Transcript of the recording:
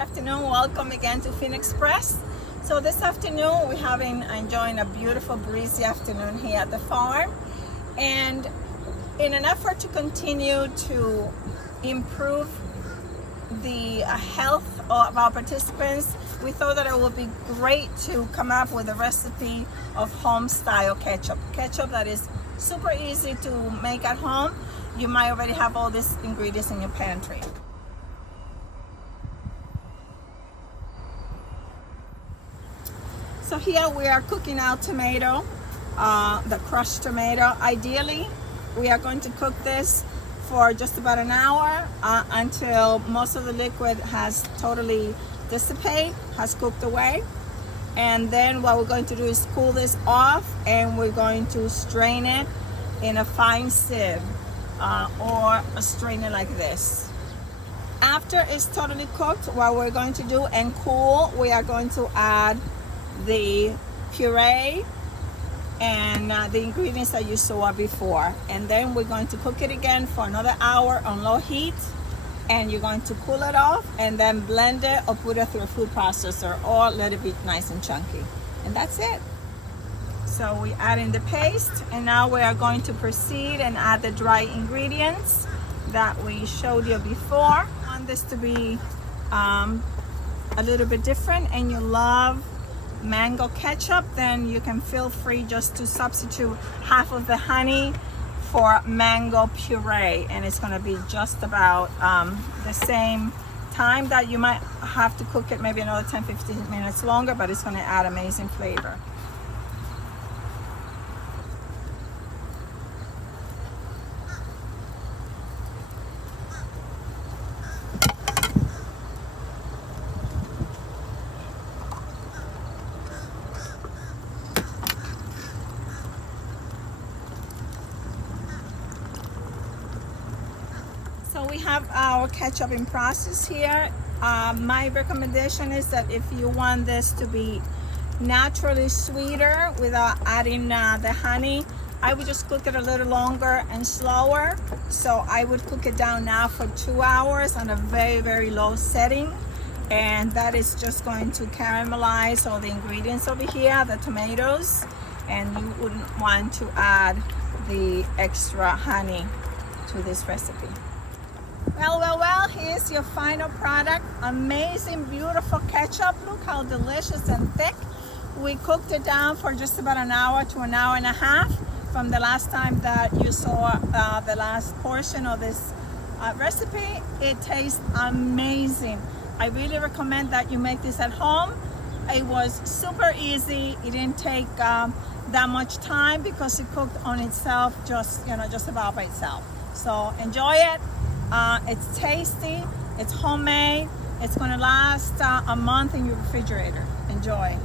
afternoon. Welcome again to Phoenix Press. So this afternoon we're enjoying a beautiful breezy afternoon here at the farm, and in an effort to continue to improve the health of our participants, we thought that it would be great to come up with a recipe of home style ketchup that is super easy to make at home. You might already have all these ingredients in your pantry. So here we are cooking our tomato, the crushed tomato. Ideally, we are going to cook this for just about an hour until most of the liquid has totally dissipated, has cooked away. And then what we're going to do is cool this off, and we're going to strain it in a fine sieve or a strainer like this. After it's totally cooked, what we're going to do and cool, we are going to add the puree and the ingredients that you saw before, and then we're going to cook it again for another hour on low heat, and you're going to cool it off and then blend it or put it through a food processor or let it be nice and chunky, and that's it. So we add in the paste, and now we are going to proceed and add the dry ingredients that we showed you before. I want this to be a little bit different, and you love mango ketchup, then you can feel free just to substitute half of the honey for mango puree, and it's going to be just about the same time that you might have to cook it, maybe another 10-15 minutes longer, but it's going to add amazing flavor. So we have our ketchup in process here. My recommendation is that if you want this to be naturally sweeter without adding the honey, I would just cook it a little longer and slower. So I would cook it down now for 2 hours on a very, very low setting. And that is just going to caramelize all the ingredients over here, the tomatoes, and you wouldn't want to add the extra honey to this recipe. Well, here's your final product. Amazing, beautiful ketchup. Look how delicious and thick. We cooked it down for just about an hour to an hour and a half from the last time that you saw the last portion of this recipe. It tastes amazing. I really recommend that you make this at home. It was super easy. It didn't take that much time because it cooked on itself, just about by itself. So enjoy it. It's tasty, it's homemade, it's going to last a month in your refrigerator. Enjoy.